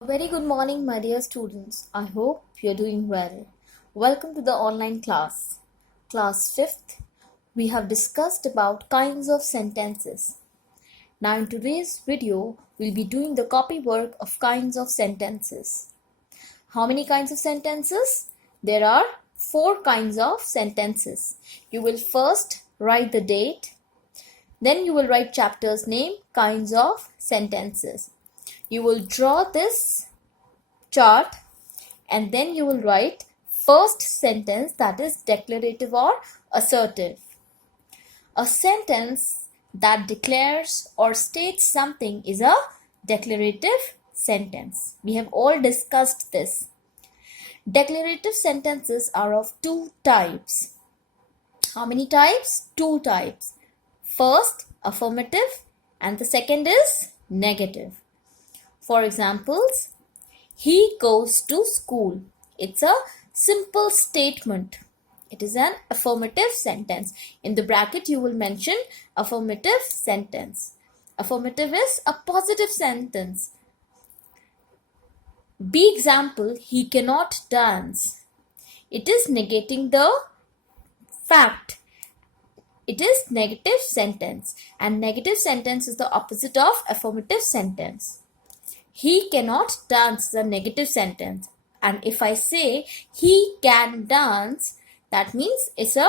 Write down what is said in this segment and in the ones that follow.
Very good morning, my dear students. I hope you're doing well. Welcome to the online class. Class 5th, we have discussed about kinds of sentences. Now in today's video, we'll be doing the copy work of kinds of sentences. How many kinds of sentences? There are 4 kinds of sentences. You will first write the date, then you will write chapter's name, kinds of sentences. You will draw this chart and then you will write first sentence, that is declarative or assertive. A sentence that declares or states something is a declarative sentence. We have all discussed this. Declarative sentences are of 2 types. How many types? 2 types. First, affirmative, and the second is negative. For examples, he goes to school. It's a simple statement. It is an affirmative sentence. In the bracket, you will mention affirmative sentence. Affirmative is a positive sentence. B example, he cannot dance. It is negating the fact. It is negative sentence, and negative sentence is the opposite of affirmative sentence. He cannot dance is a negative sentence, and if I say he can dance, that means it's a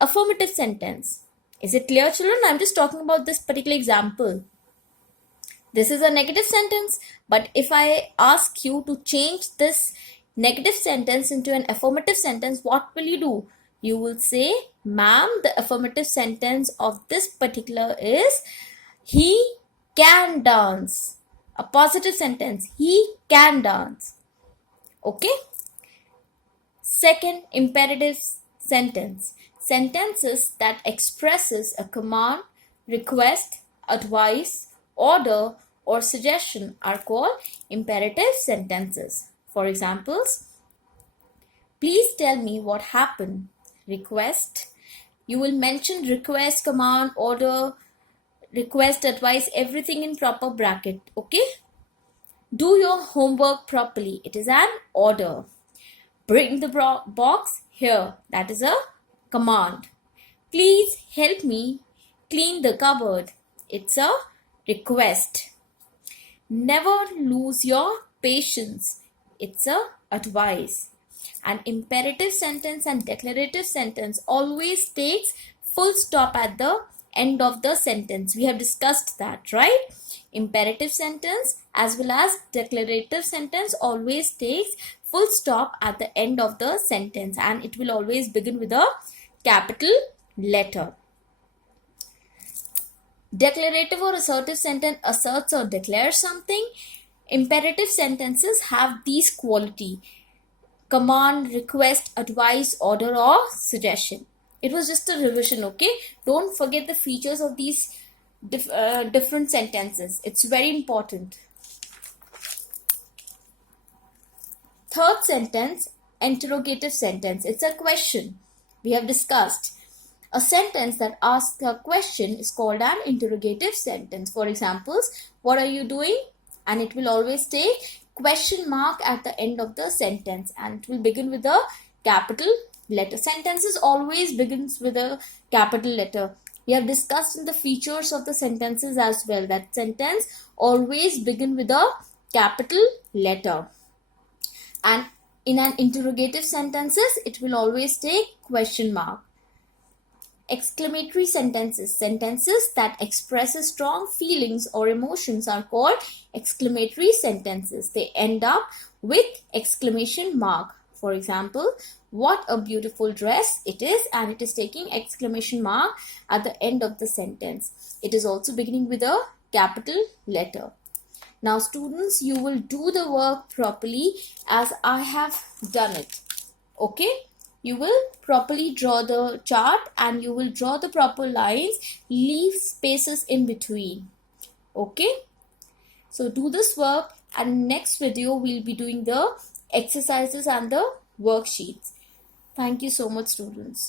affirmative sentence. Is it clear, children? I'm just talking about this particular example. This is a negative sentence, but if I ask you to change this negative sentence into an affirmative sentence, what will you do? You will say, ma'am, the affirmative sentence of this particular is he can dance. A positive sentence, he can dance. Okay. Second, imperative sentence. Sentences that expresses a command, request, advice, order, or suggestion are called imperative sentences. For examples, please tell me what happened. Request. You will mention request, command, order, request, advice, everything in proper bracket. Okay. Do your homework properly. It is an order. Bring the box here. That is a command. Please help me clean the cupboard. It's a request. Never lose your patience. It's a advice. An imperative sentence and declarative sentence always takes full stop at the end of the sentence. We have discussed that, right? Imperative sentence as well as declarative sentence always takes full stop at the end of the sentence, and it will always begin with a capital letter. Declarative or assertive sentence asserts or declares something. Imperative sentences have these qualities: command, request, advice, order, or suggestion. It was just a revision, okay? Don't forget the features of these different sentences. It's very important. Third sentence, interrogative sentence. It's a question. We have discussed. A sentence that asks a question is called an interrogative sentence. For examples, what are you doing? And it will always take question mark at the end of the sentence, and it will begin with a capital letter. Sentences always begins with a capital letter. We have discussed in the features of the sentences as well that sentence always begin with a capital letter. And in an interrogative sentences, it will always take question mark. Exclamatory sentences. Sentences that express strong feelings or emotions are called exclamatory sentences. They end up with exclamation mark. For example, what a beautiful dress it is, and it is taking exclamation mark at the end of the sentence. It is also beginning with a capital letter. Now students, you will do the work properly as I have done it. Okay? You will properly draw the chart and you will draw the proper lines, leave spaces in between. Okay? So do this work, and next video we'll be doing the exercises and the worksheets. Thank you so much, students.